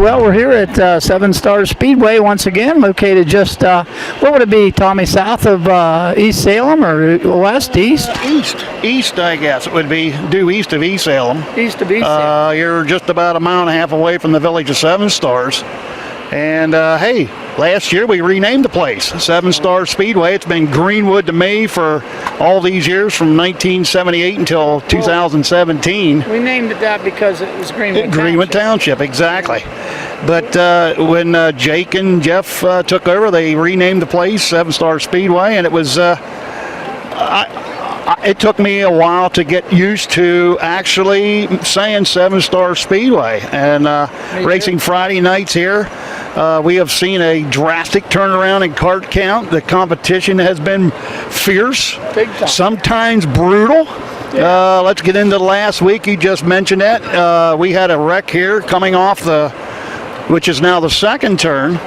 well, we're here at 7 Star Speedway once again, located just, what would it be, Tommy, south of East Salem or west, east? East, I guess it would be, due east of East Salem. East of East Salem. You're just about a mile and a half away from the village of 7 Stars. And hey, last year we renamed the place 7 Star Speedway. It's been Greenwood to me for all these years, from 1978 until 2017. We named it that because it was Greenwood Township, exactly. But when Jake and Jeff took over, they renamed the place 7 Star Speedway, and it was. It took me a while to get used to actually saying 7 Star Speedway. And racing Friday nights here, we have seen a drastic turnaround in kart count. The competition has been fierce, sometimes brutal. Yeah. Let's get into last week. You just mentioned that. We had a wreck here coming off which is now the second turn.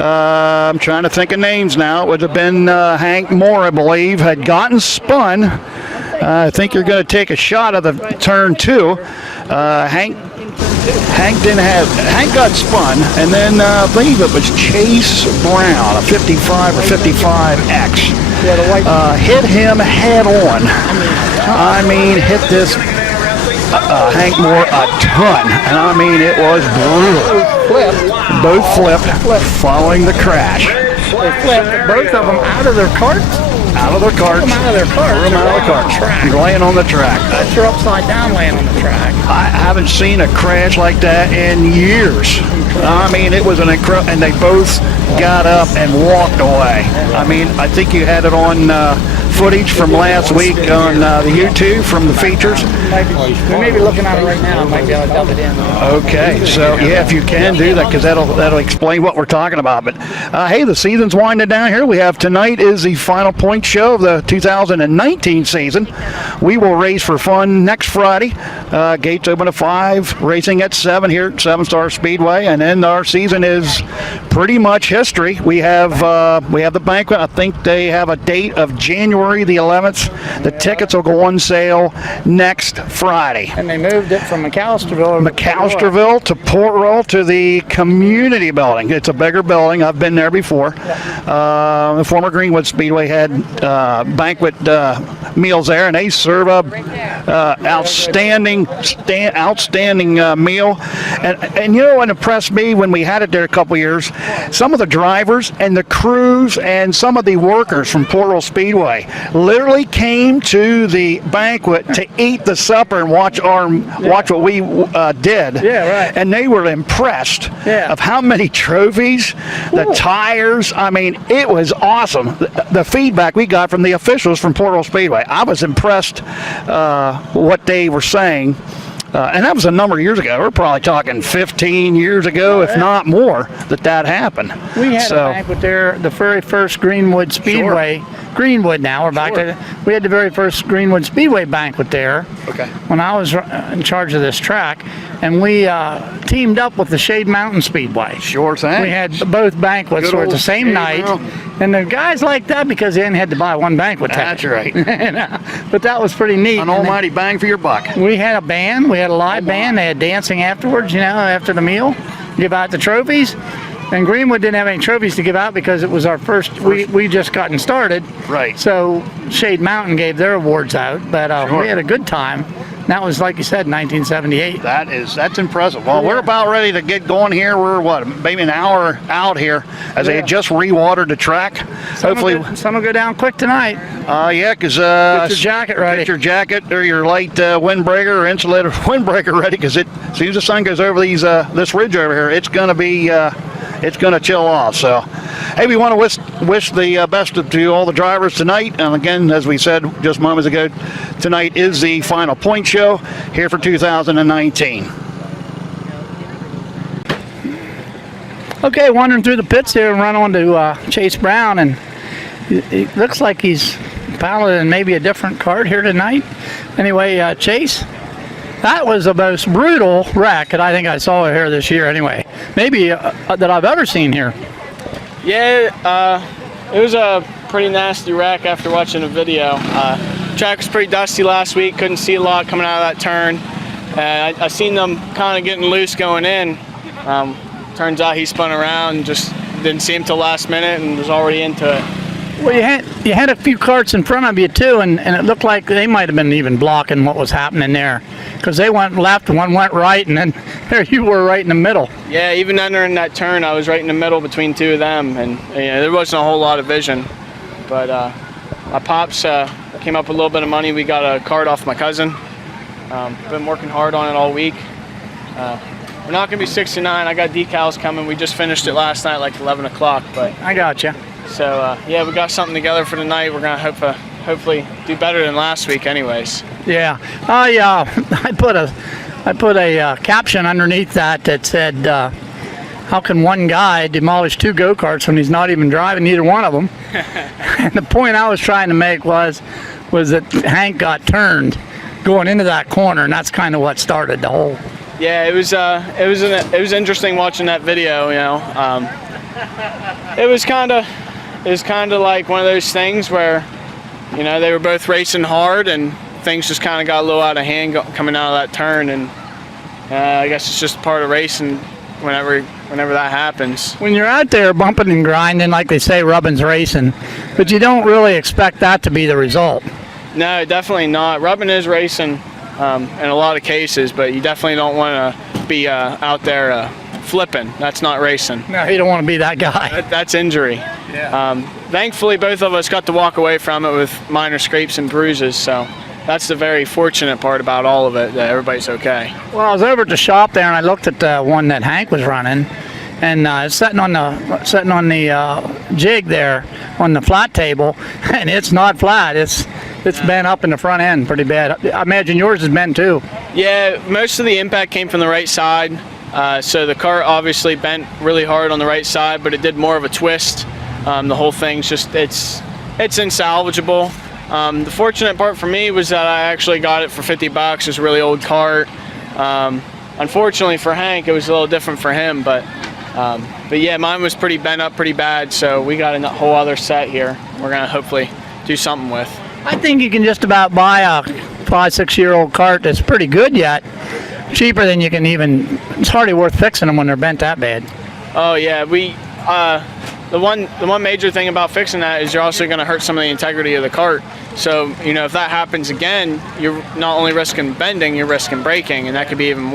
I'm trying to think of names now. It would have been Hank Moore, I believe, had gotten spun. I think you're going to take a shot of the turn 2. Hank got spun, and then I believe it was Chase Brown, a 55 or 55X, hit him head on. I mean, hit this Hank Moore a ton, and I mean, it was brutal. Both flipped following the crash. They flipped both of them out of their carts? Out of their carts. Out of their carts. Laying on the track. They're upside down laying on the track. I haven't seen a crash like that in years. I mean, it was an incredible, and they both got up and walked away. I mean, I think you had it on footage from last week on the YouTube from the features. We may be looking at it right now. I might be able to dub it in. Okay, so yeah, if you can do that, because that'll explain what we're talking about. But hey, the season's winding down here. We have tonight is the final point show of the 2019 season. We will race for fun next Friday. Gates open at 5, racing at 7 here at 7 Star Speedway, and then our season is pretty much history. We have the banquet. I think they have a date of January the 11th. The tickets will go on sale next Friday. And they moved it from McAllisterville to Port Royal to the community building. It's a bigger building. I've been there before. The former Greenwood Speedway had banquet meals there, and they serve a outstanding meal. And you know what impressed me when we had it there a couple years? Some of the drivers and the crews and some of the workers from Port Royal Speedway literally came to the banquet to eat the supper and watch what we did. Yeah, right. And they were impressed of how many trophies, the tires. I mean, it was awesome. The feedback we got from the officials from Port Royal Speedway, I was impressed what they were saying. And that was a number of years ago. We're probably talking 15 years ago, if not more, that happened. We had a banquet there, the very first Greenwood Speedway. Sure. Greenwood now, we're back to, we had the very first Greenwood Speedway banquet there. Okay. When I was in charge of this track, and we teamed up with the Shade Mountain Speedway. Sure thing. We had both banquets were at the same night, and the guys liked that because they hadn't had to buy one banquet ticket. That's right. But that was pretty neat. An almighty bang for your buck. We had a band. We had a live band. They had dancing afterwards, after the meal. Give out the trophies. And Greenwood didn't have any trophies to give out because it was our first, we just gotten started. Right. So Shade Mountain gave their awards out, but we had a good time. That was, like you said, 1978. That's impressive. Well, we're about ready to get going here. We're maybe an hour out here as they had just rewatered the track. Hopefully, some will go down quick tonight. Yeah, because get your jacket ready. Get your jacket or your light windbreaker or insulated windbreaker ready, because as soon as the sun goes over this ridge over here, it's going to be. It's going to chill off. So, hey, we want to wish the best to all the drivers tonight. And again, as we said just moments ago, tonight is the final point show here for 2019. Okay, wandering through the pits here and run on to Chase Brown, and it looks like he's piloting maybe a different kart here tonight. Anyway, Chase, that was the most brutal wreck that I think I saw here this year anyway. Maybe that I've ever seen here. Yeah, it was a pretty nasty wreck after watching the video. Track was pretty dusty last week, couldn't see a lot coming out of that turn. I seen them kind of getting loose going in. Turns out he spun around and just didn't see him till last minute and was already into it. Well, you had a few carts in front of you too, and it looked like they might have been even blocking what was happening there, because they went left, one went right, and then there you were right in the middle. Yeah, even entering that turn, I was right in the middle between two of them, and there wasn't a whole lot of vision. But my pops came up with a little bit of money. We got a cart off my cousin. Been working hard on it all week. We're not going to be 69. I got decals coming. We just finished it last night, like 11 o'clock. But I got you. So yeah, we got something together for tonight. We're gonna hopefully do better than last week, anyways. Yeah, I put a caption underneath that said, "How can one guy demolish two go-karts when he's not even driving either one of them?" And the point I was trying to make was that Hank got turned going into that corner, and that's kind of what started the whole. Yeah, it was interesting watching that video. You know, it was kind of like one of those things where, you know, they were both racing hard and things just kind of got a little out of hand coming out of that turn, and I guess it's just part of racing whenever that happens. When you're out there bumping and grinding, like they say, rubbing's racing, but you don't really expect that to be the result. No, definitely not. Rubbing is racing in a lot of cases, but you definitely don't want to be out there flipping. That's not racing. No, you don't want to be that guy. That's injury. Yeah. Thankfully, both of us got to walk away from it with minor scrapes and bruises, so that's the very fortunate part about all of it, that everybody's okay. Well, I was over at the shop there, and I looked at the one that Hank was running, and sitting on the jig there on the flat table, and it's not flat. It's bent up in the front end pretty bad. I imagine yours is bent too. Yeah, most of the impact came from the right side. So the cart obviously bent really hard on the right side, but it did more of a twist. The whole thing's just, it's insalvageable. The fortunate part for me was that I actually got it for $50. It's a really old cart. Unfortunately for Hank, it was a little different for him, but yeah, mine was pretty bent up pretty bad, so we got a whole other set here we're gonna hopefully do something with. I think you can just about buy a 5-6 year old cart that's pretty good yet, cheaper than you can even. It's hardly worth fixing them when they're bent that bad. Oh yeah, the one major thing about fixing that is you're also going to hurt some of the integrity of the cart. So, you know, if that happens again, you're not only risking bending, you're risking breaking, and that could be even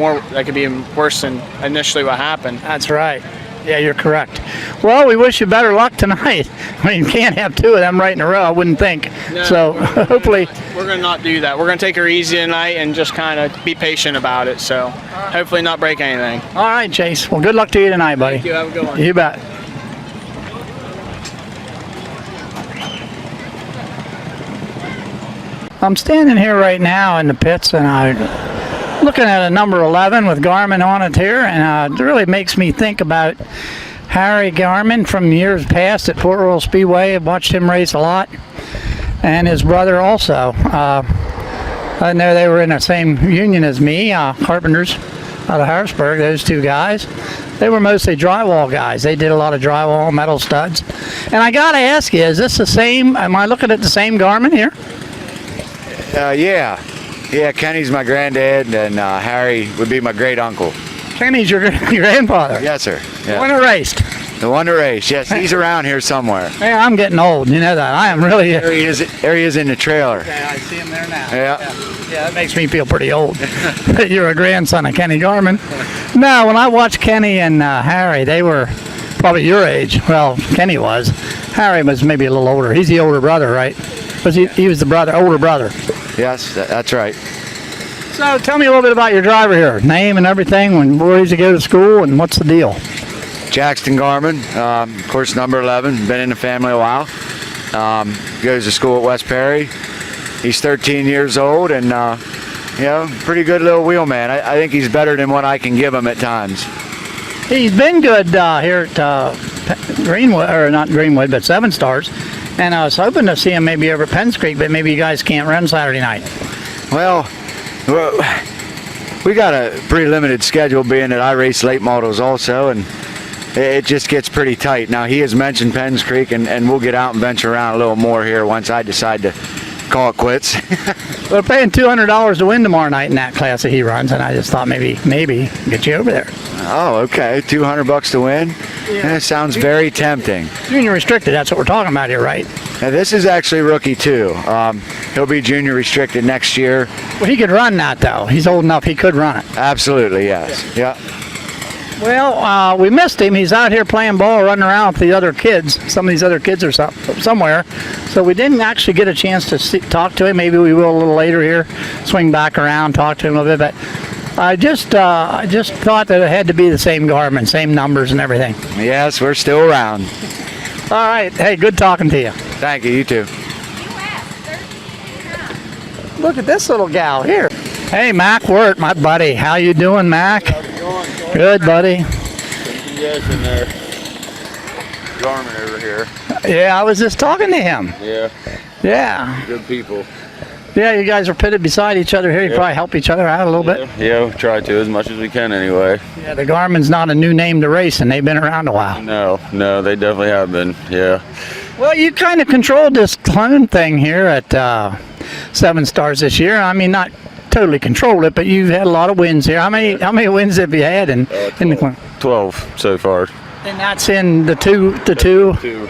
worse than initially what happened. That's right. Yeah, you're correct. Well, we wish you better luck tonight. I mean, you can't have two of them right in a row, I wouldn't think. No, so hopefully. We're going to not do that. We're going to take her easy tonight and just kind of be patient about it. So hopefully not break anything. All right, Chase. Well, good luck to you tonight, buddy. Thank you. Have a good one. You bet. I'm standing here right now in the pits, and I'm looking at a number 11 with Garmin on it here, and it really makes me think about Harry Garmin from years past at Fort Royal Speedway. I've watched him race a lot, and his brother also. I know they were in the same union as me, Carpenters out of Harrisburg, those two guys. They were mostly drywall guys. They did a lot of drywall, metal studs. And I got to ask you, is this the same, am I looking at the same Garmin here? Yeah, Kenny's my granddad, and Harry would be my great uncle. Kenny's your grandfather? Yes, sir. Yeah. The one who raced? The one to race. Yes, he's around here somewhere. Hey, I'm getting old. You know that. I am really. There he is in the trailer. Okay, I see him there now. Yeah. Yeah, that makes me feel pretty old. You're a grandson of Kenny Garmin. No, when I watched Kenny and Harry, they were probably your age. Well, Kenny was. Harry was maybe a little older. He's the older brother, right? He was the older brother. Yes, that's right. So tell me a little bit about your driver here, name and everything, where does he go to school, and what's the deal? Jackson Garmin, of course, number 11, been in the family a while. Goes to school at West Perry. He's 13 years old, and you know, pretty good little wheelman. I think he's better than what I can give him at times. He's been good here at Greenwood, or not Greenwood, but Seven Stars. And I was hoping to see him maybe over at Penns Creek, but maybe you guys can't run Saturday night. Well, we got a pretty limited schedule, being that I race late models also, and it just gets pretty tight. Now, he has mentioned Penns Creek, and we'll get out and venture around a little more here once I decide to call it quits. We're paying $200 to win tomorrow night in that class that he runs, and I just thought maybe get you over there. Oh, okay. $200 to win. Yeah, sounds very tempting. Junior restricted, that's what we're talking about here, right? Now, this is actually rookie too. He'll be junior restricted next year. Well, he could run that, though. He's old enough, he could run it. Absolutely, yes. Yeah. Well, we missed him. He's out here playing ball, running around with the other kids. Some of these other kids are somewhere. So we didn't actually get a chance to talk to him. Maybe we will a little later here. Swing back around, talk to him a little bit. But I just thought that it had to be the same Garmin, same numbers and everything. Yes, we're still around. All right. Hey, good talking to you. Thank you. You too. Look at this little gal here. Hey, Mac Wirt, my buddy. How you doing, Mac? Good, buddy. You guys in there. Garmin over here. Yeah, I was just talking to him. Yeah, Yeah. good people. Yeah, you guys are pitted beside each other here. You probably help each other out a little bit. Yeah, we try to as much as we can anyway. Yeah, the Garmin's not a new name to race, and they've been around a while. No, they definitely have been. Yeah. Well, you kind of controlled this clone thing here at 7 Stars this year. I mean, not totally controlled it, but you've had a lot of wins here. How many wins have you had in the clone? 12 so far. And that's in the two.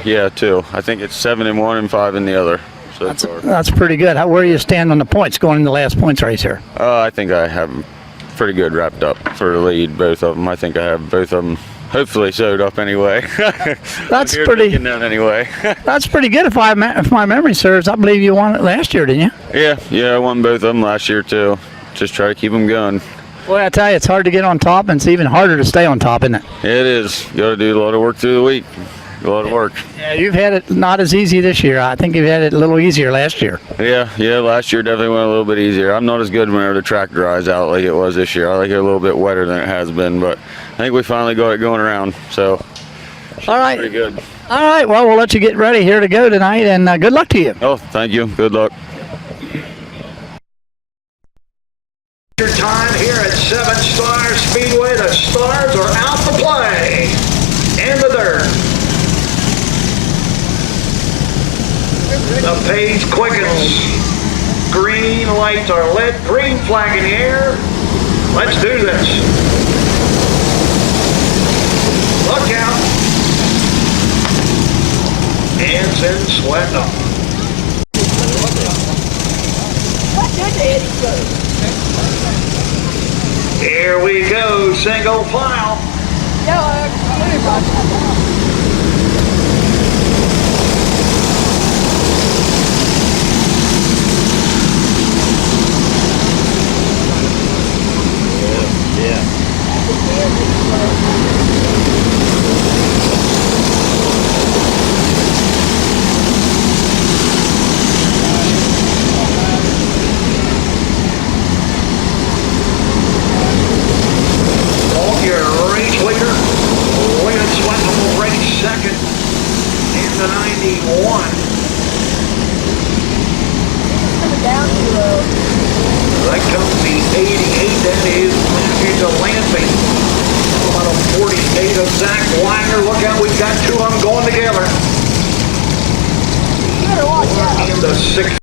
Yeah, 2. I think it's 7 in one and 5 in the other so far. That's pretty good. Where do you stand on the points going in the last points race here? I think I have them pretty good wrapped up for the lead, both of them. I think I have both of them hopefully sewed up anyway. That's pretty. Anyway. That's pretty good if my memory serves. I believe you won it last year, didn't you? Yeah, I won both of them last year too. Just try to keep them going. Boy, I tell you, it's hard to get on top, and it's even harder to stay on top, isn't it? It is. You got to do a lot of work through the week. A lot of work. Yeah, you've had it not as easy this year. I think you've had it a little easier last year. Yeah. Last year definitely went a little bit easier. I'm not as good whenever the track dries out like it was this year. I like it a little bit wetter than it has been, but I think we finally got it going around. So, all right. Pretty good. All right. Well, we'll let you get ready here to go tonight, and good luck to you. Oh, thank you. Good luck. Your time here at 7 Stars Speedway. The Stars are out to play in the dirt. The pace quickens. Green lights are lit. Green flag in the air. Let's do this. Look out. Hands in, sweat up. Here we go, single file. That comes the 88, that is Matthew Delancey. About a 48 of Zach Wagner. Look out, we've got 2 of them going together. You better watch out. In the 6th.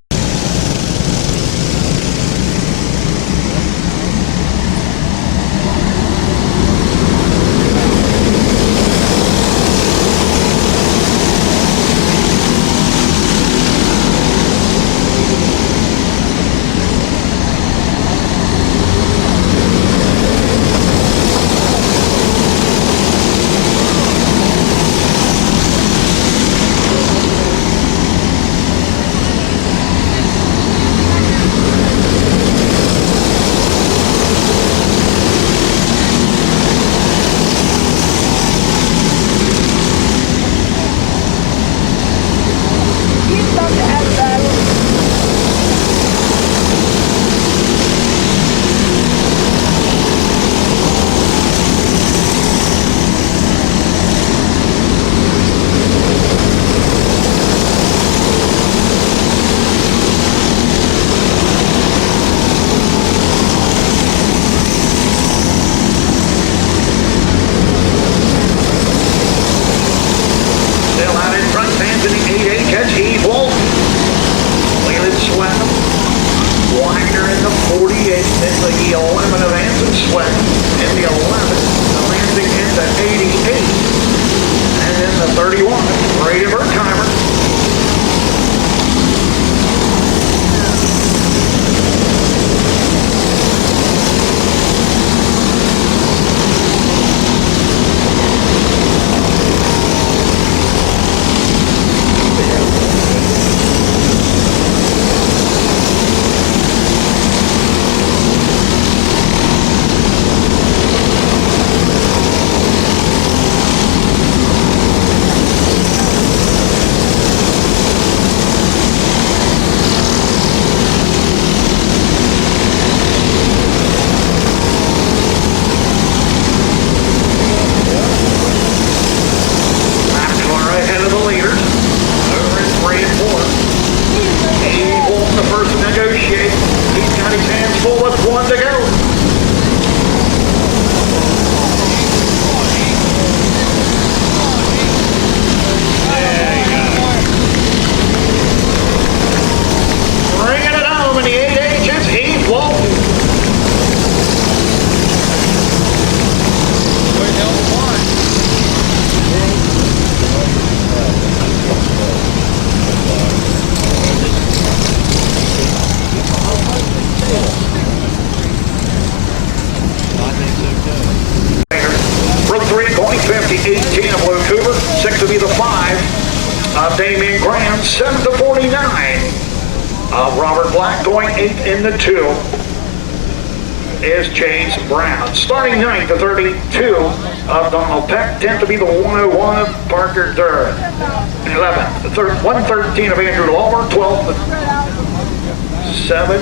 Robert Black going 8th in the 2 is Chase Brown. Starting 9th, the 32 of Donald Peck. 10th to be the 101 of Parker Durr. 11th, the 113 of Andrew Lawler. 12th, the 7.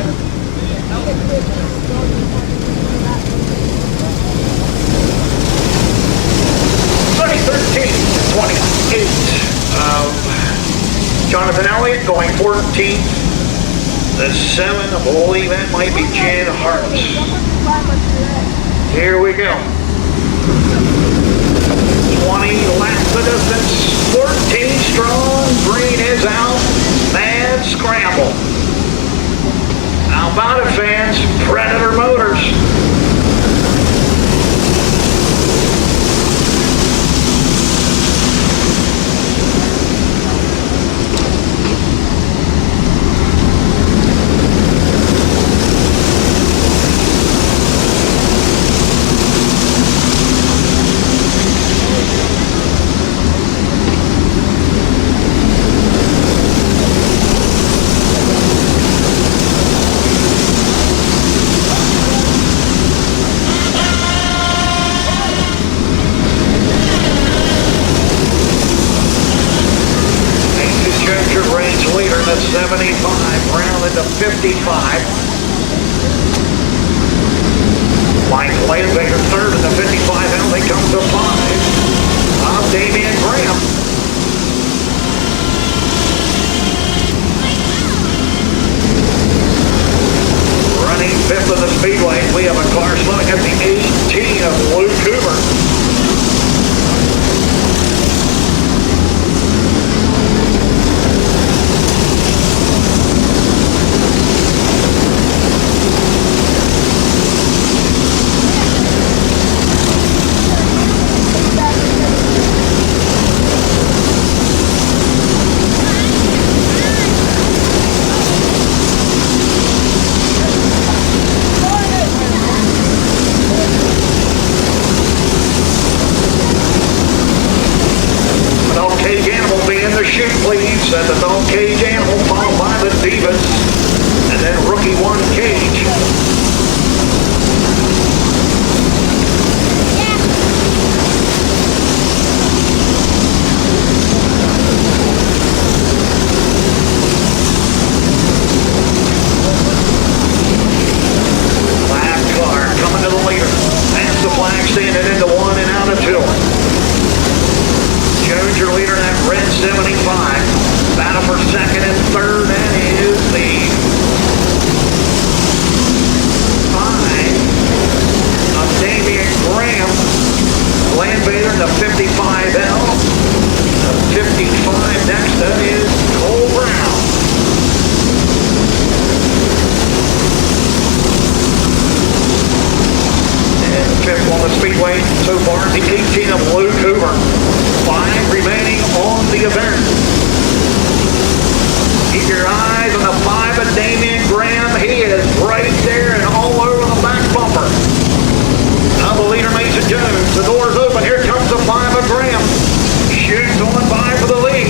13 to 28 of Jonathan Elliott going 14th. The 7, I believe that might be Jan Harps. Here we go. 20 laps the distance. 14 strong. Green is out. Mad scramble. How about it, fans? Predator Motors. Leader, that's 75, Brown into 55. Mike Landvader third in the 55, and they come to 5 of Damian Graham. Running 5th of the Speedway, we have a car slowing at the 18 of Luke Cooper. Shoot, please, at the Dog Cage Animal, followed by the Divas, and then Rookie 1 Cage. Black car coming to the leader. Past the flag, standing into 1 and out of 2. Jones, your leader in that red 75. Battle for second and third. That is the 5 of Damian Graham. Landvader in the 55L. The 55 next. That is Cole Brown. And 5th on the Speedway so far, the 18 of Luke Hoover. 5 remaining on the event. Keep your eyes on the 5 of Damian Graham. He is right there and all over the back bumper of the leader, Mason Jones. The door's open. Here comes the 5 of Graham. Shoots on by for the lead.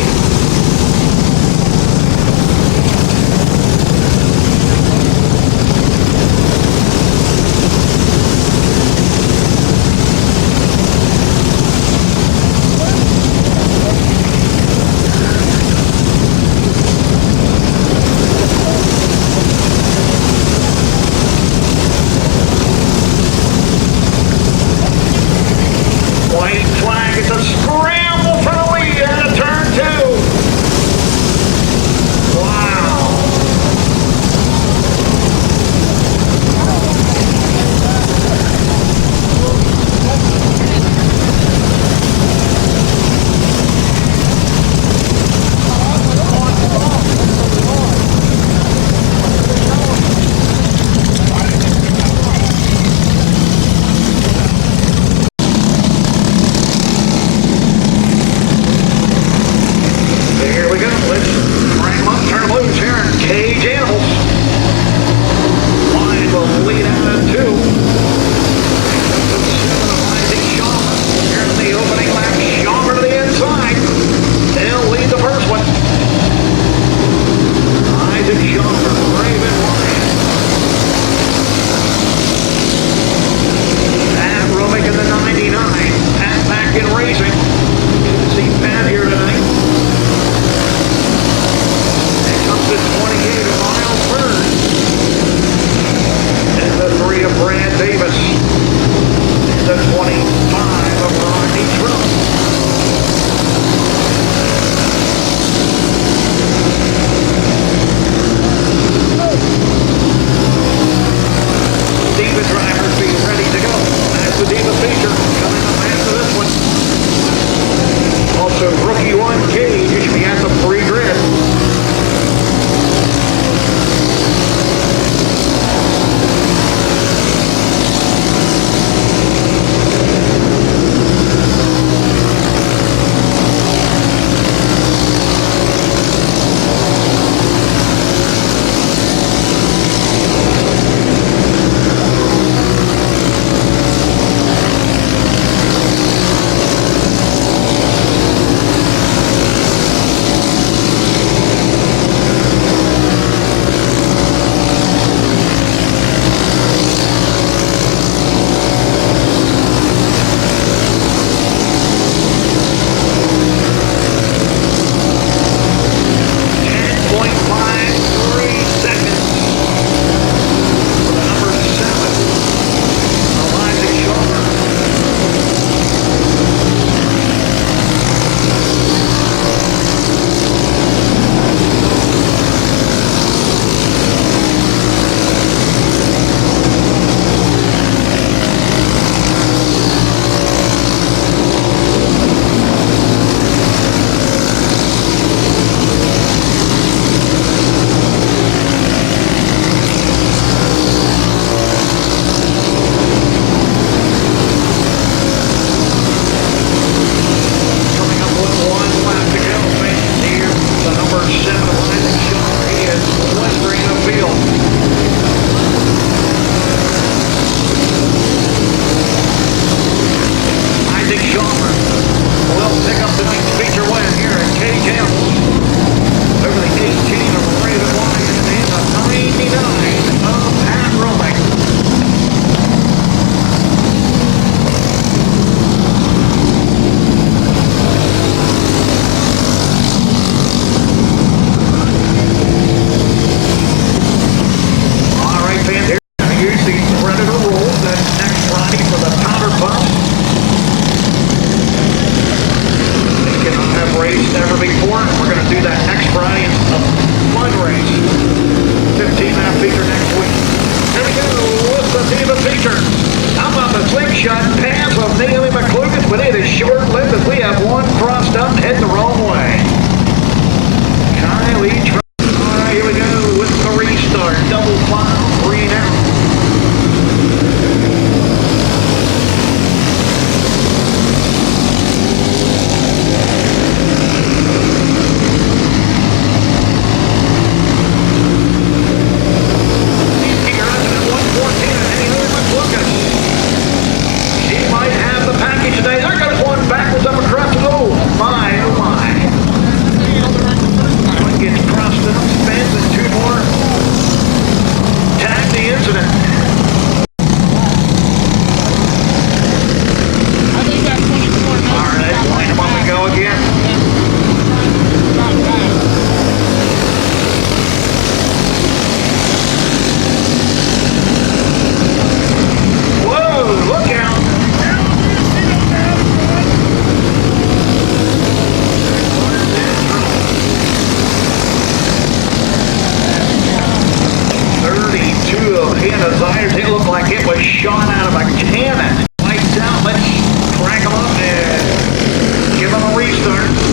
in the Ziders. It looked like it was shot out of a cannon. Lights out. Let's crank them up and give them a restart.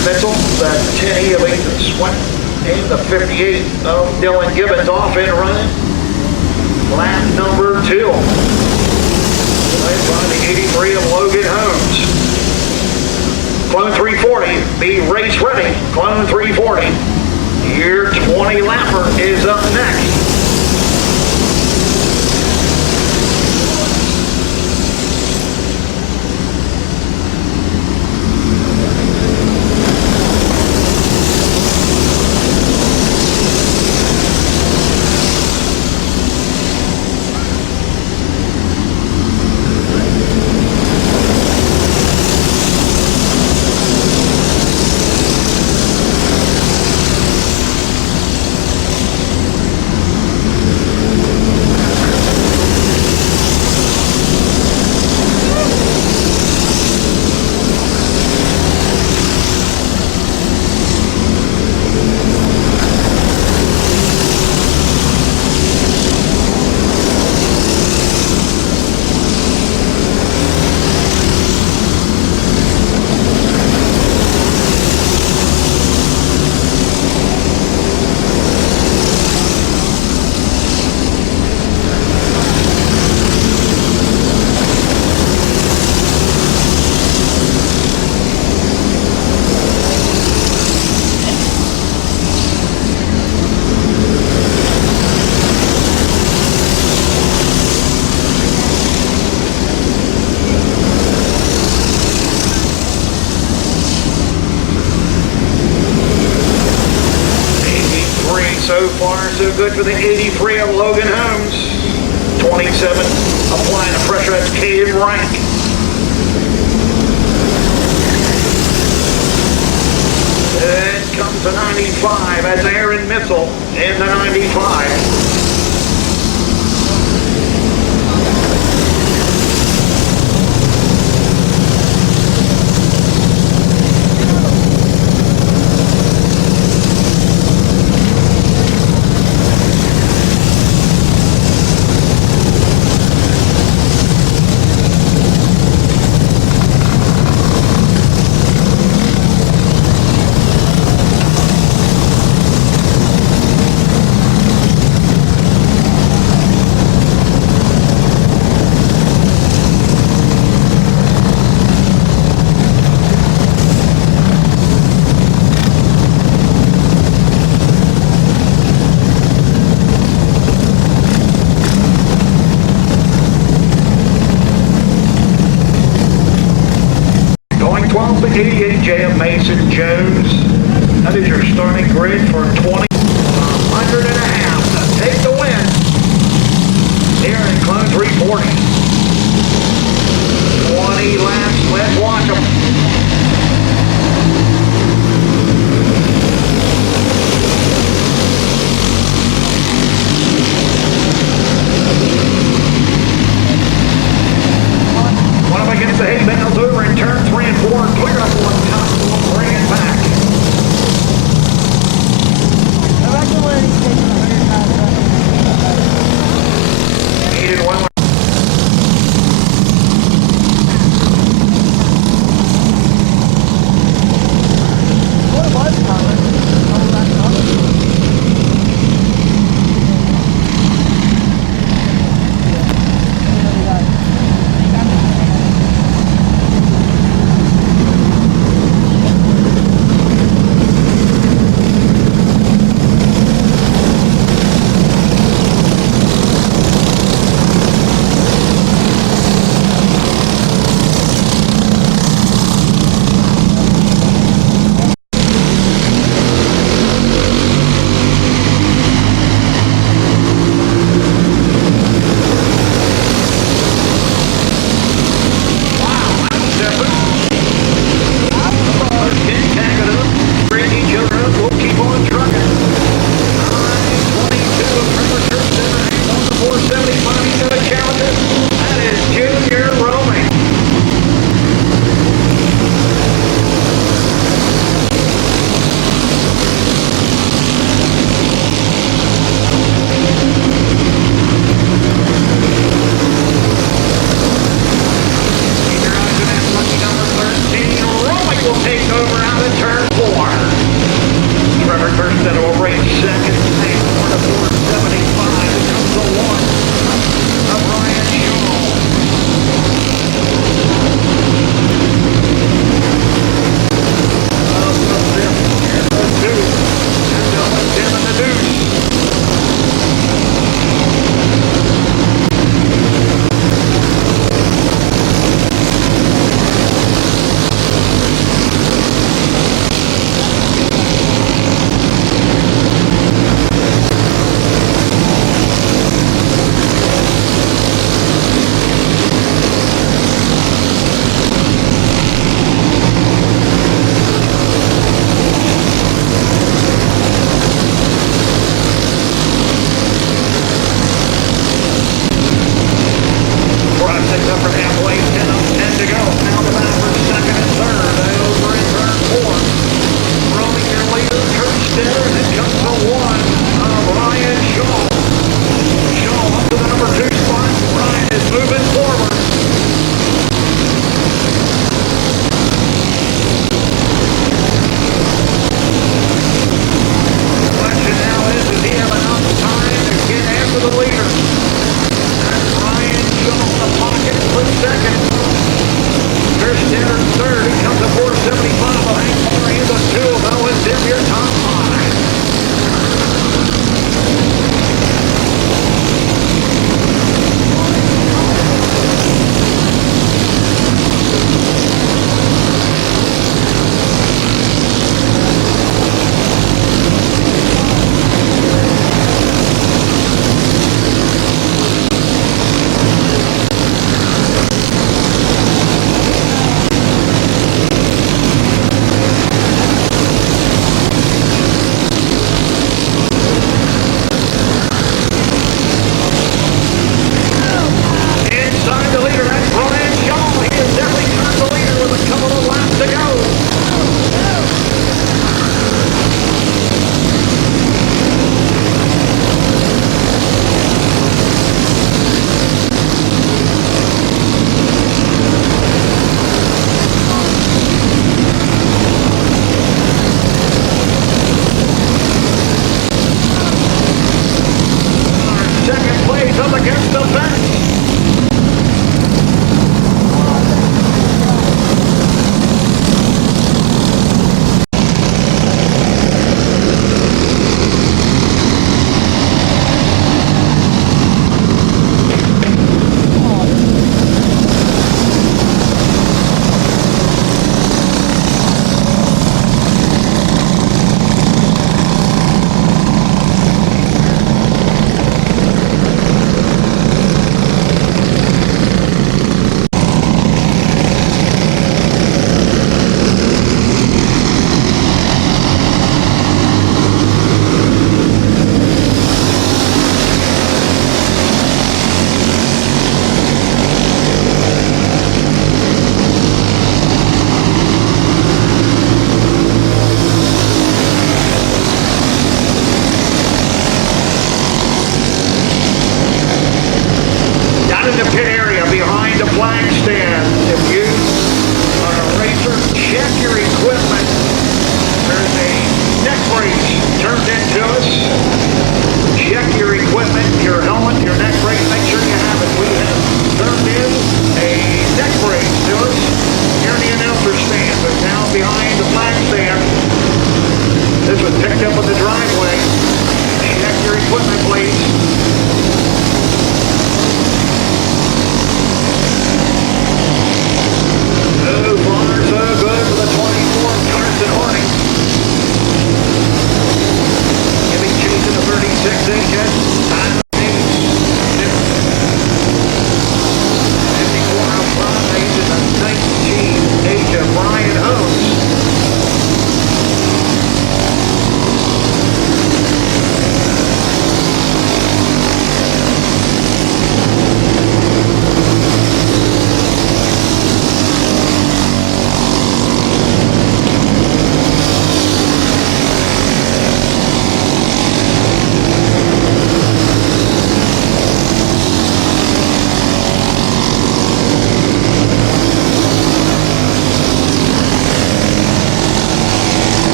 Aaron Mitchell, the 10E of Ethan Swint, and the 58 of Dylan Gibbons off and running. Lap number 2. Led by the 83 of Logan Holmes. Clone 340, be race ready. Clone 340. Year 20 lapper is up next. So far, so good for the 83 of Logan Holmes. 27, applying the pressure, that's Caden Rank. Then comes the 95, that's Aaron Mitchell in the 95. The 88 J.M. Mason Jones. That is your starting grid for 20. 100 and a half to take the win. Here in Clone 340. 20 laps. Let's watch them. One of them against the hay bales over in turn 3 and 4. Clear up one time. We'll bring it back. Needed one.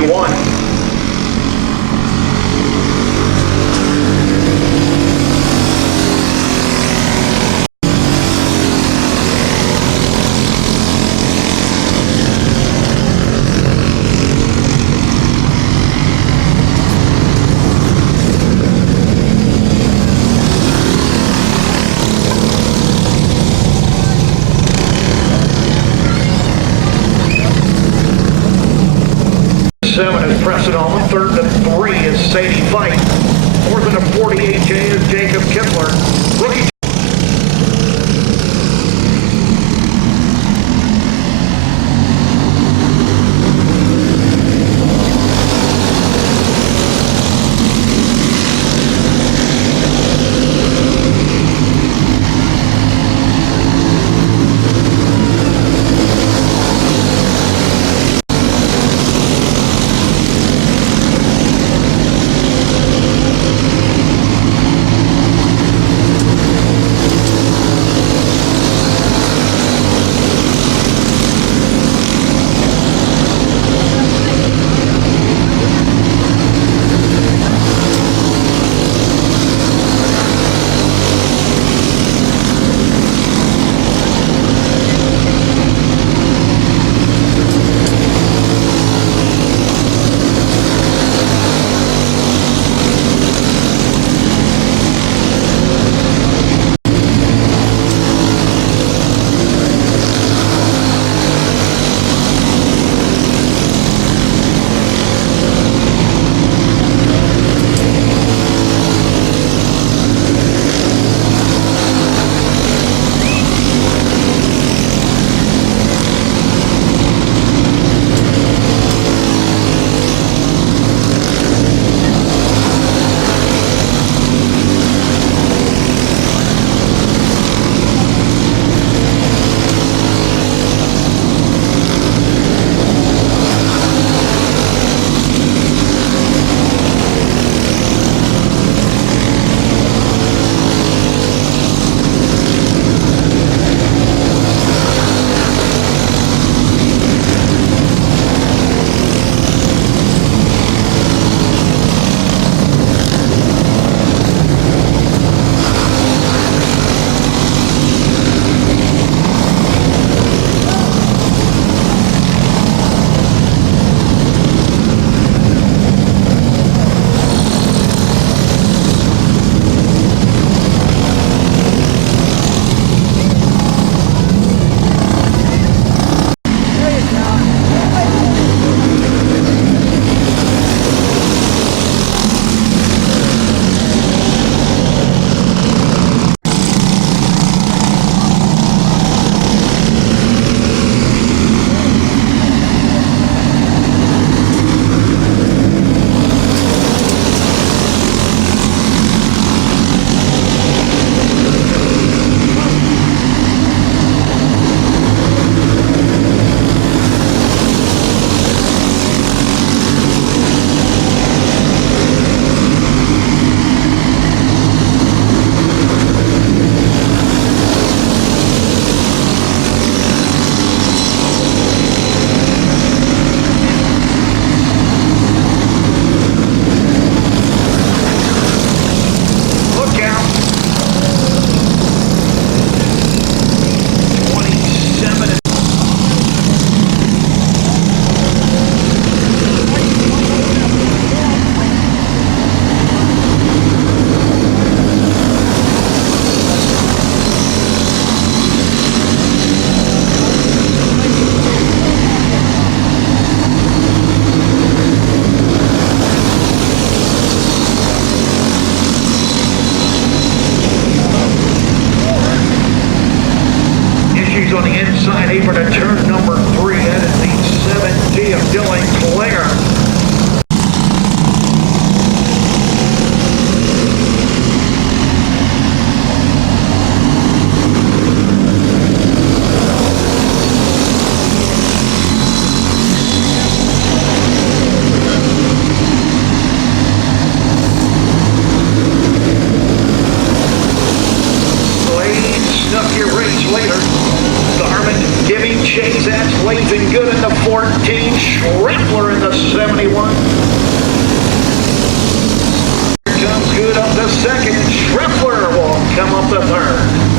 31. Is Preston Allman. Third and 3 is Sadie Fight. Fourth and 48 is Jacob Kipler. Rookie. That's Lathing Good in the 14. Schrippler in the 71. Here comes Good up the second. Schrippler will come up the third.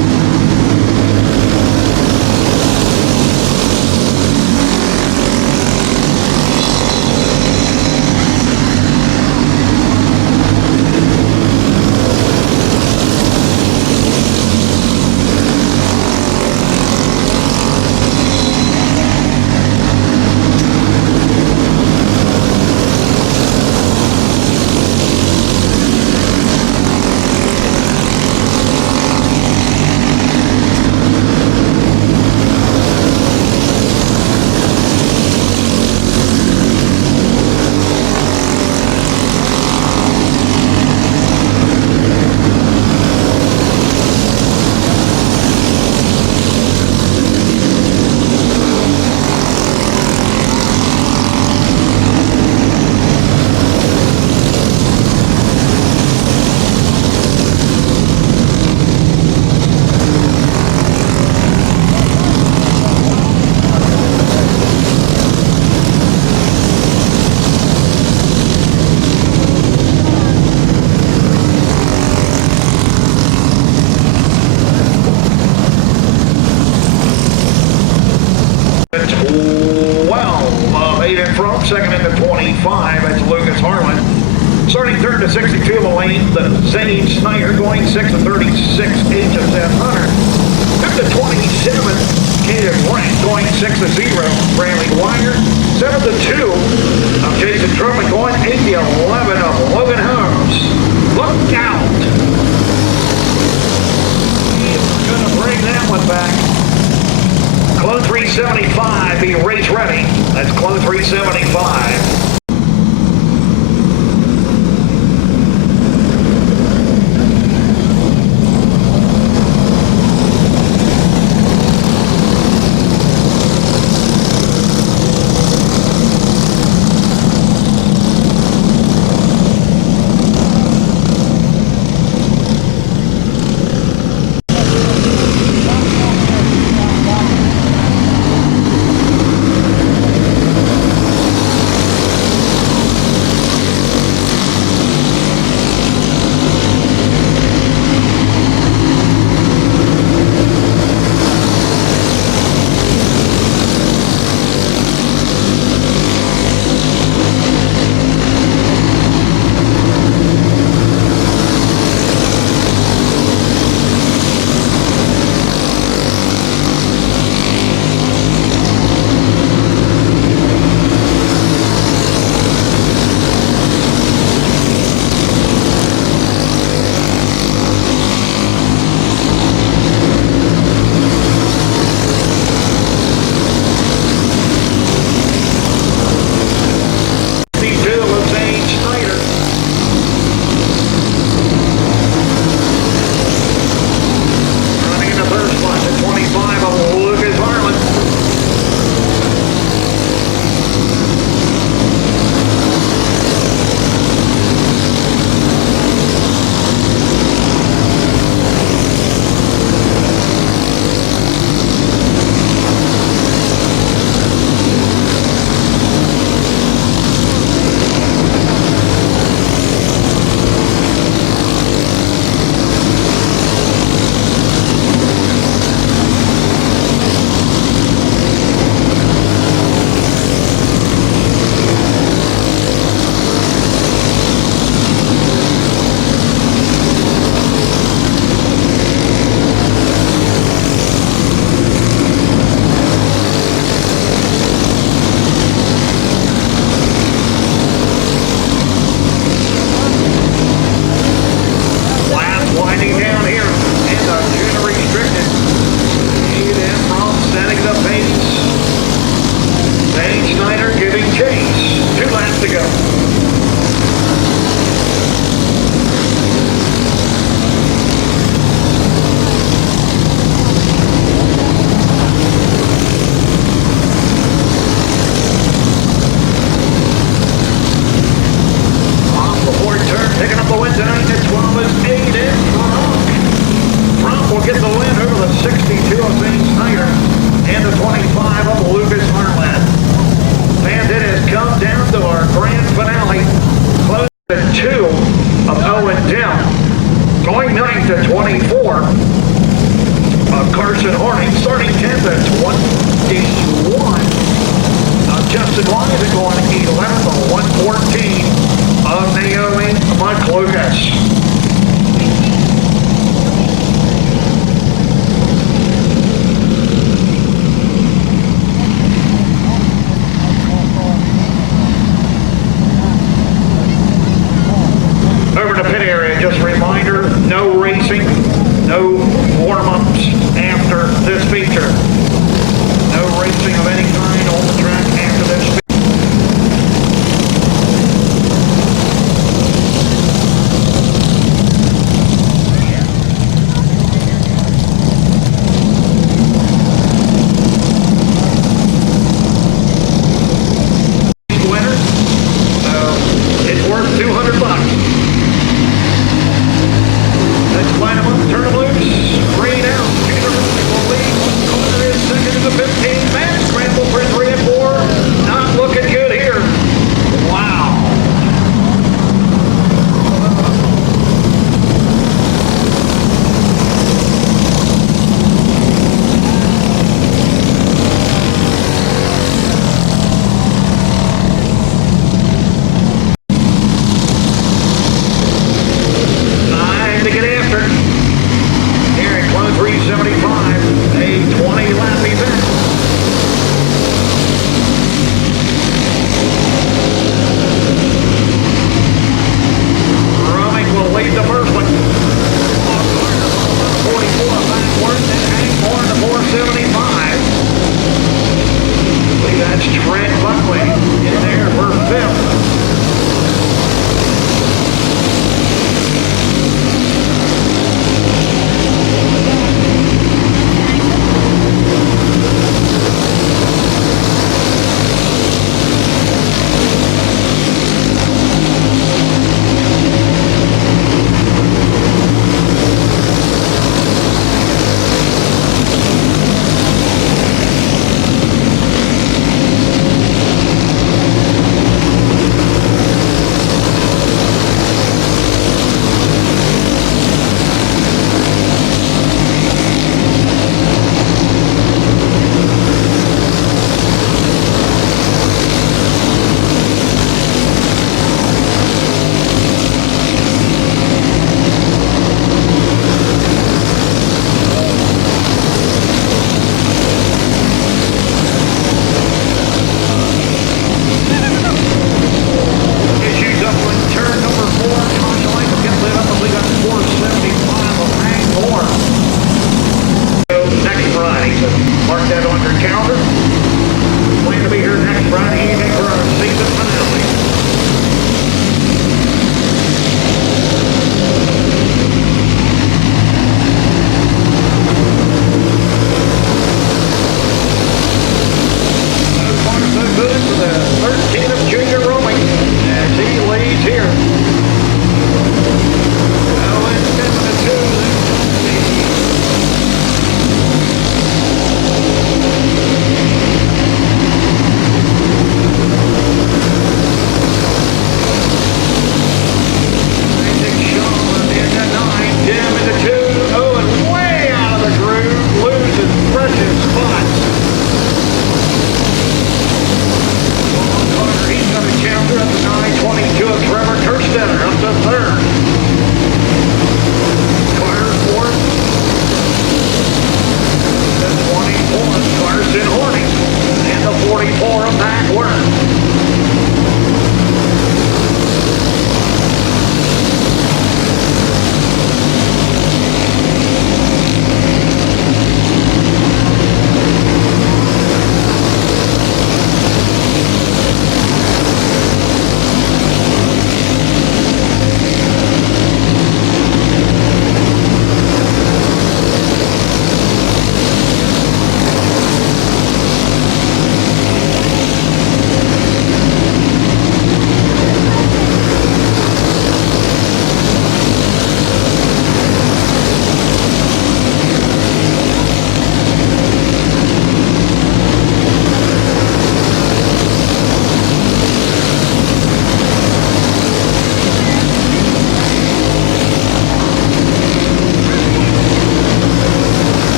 Second into 25, that's Lucas Harlan. Starting third to 62 Mullane, the Zane Snyder going 6 to 36, HSF Hunter. Fifth to 27, Caden Rank going 6 to 0, Bradley Wire. 7 to 2 of Jason Truman going 8 to 11 of Logan Holmes. Look out! He's gonna bring that one back. Clone 375, be race ready. That's Clone 375. Carson Horning, starting 10th at 21. Justin Wise going 11th on 114 of Naomi McLucas. Over to pit area, just a reminder, no racing, no warm-ups after this feature. No racing of any kind on the track after this feature. Winner, so it's worth $200. Let's line them up, turn them loose, green out. Peter will lead. Corner is second to the 15. Matt scramble for 3 and 4. Not looking good here. Wow. Time to get after it. Here at Club 375, a 20-lap event. Romick will lead the first one. 44 backwards and Hank Moore to 475. I believe that's Trent Buckley in there for 5th.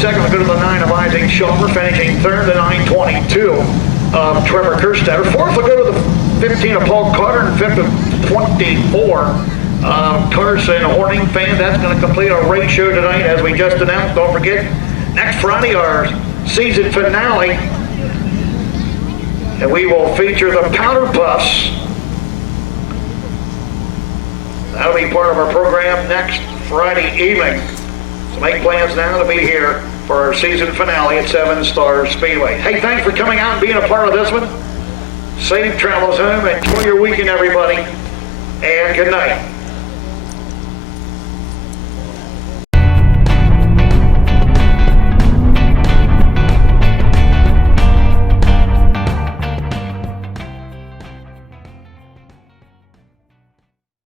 Second will go to the 9 of Isaac Schaumler, finishing third, the 922 of Trevor Kerstetter. Fourth will go to the 15 of Paul Carter, and fifth of 24 Carson Horning fan. That's going to complete our race show tonight, as we just announced. Don't forget, next Friday, our season finale, and we will feature the Powder Puffs. That'll be part of our program next Friday evening. So make plans now to be here for our season finale at 7 Star Speedway. Hey, thanks for coming out and being a part of this one. Safe travels home. Enjoy your weekend, everybody. And good night.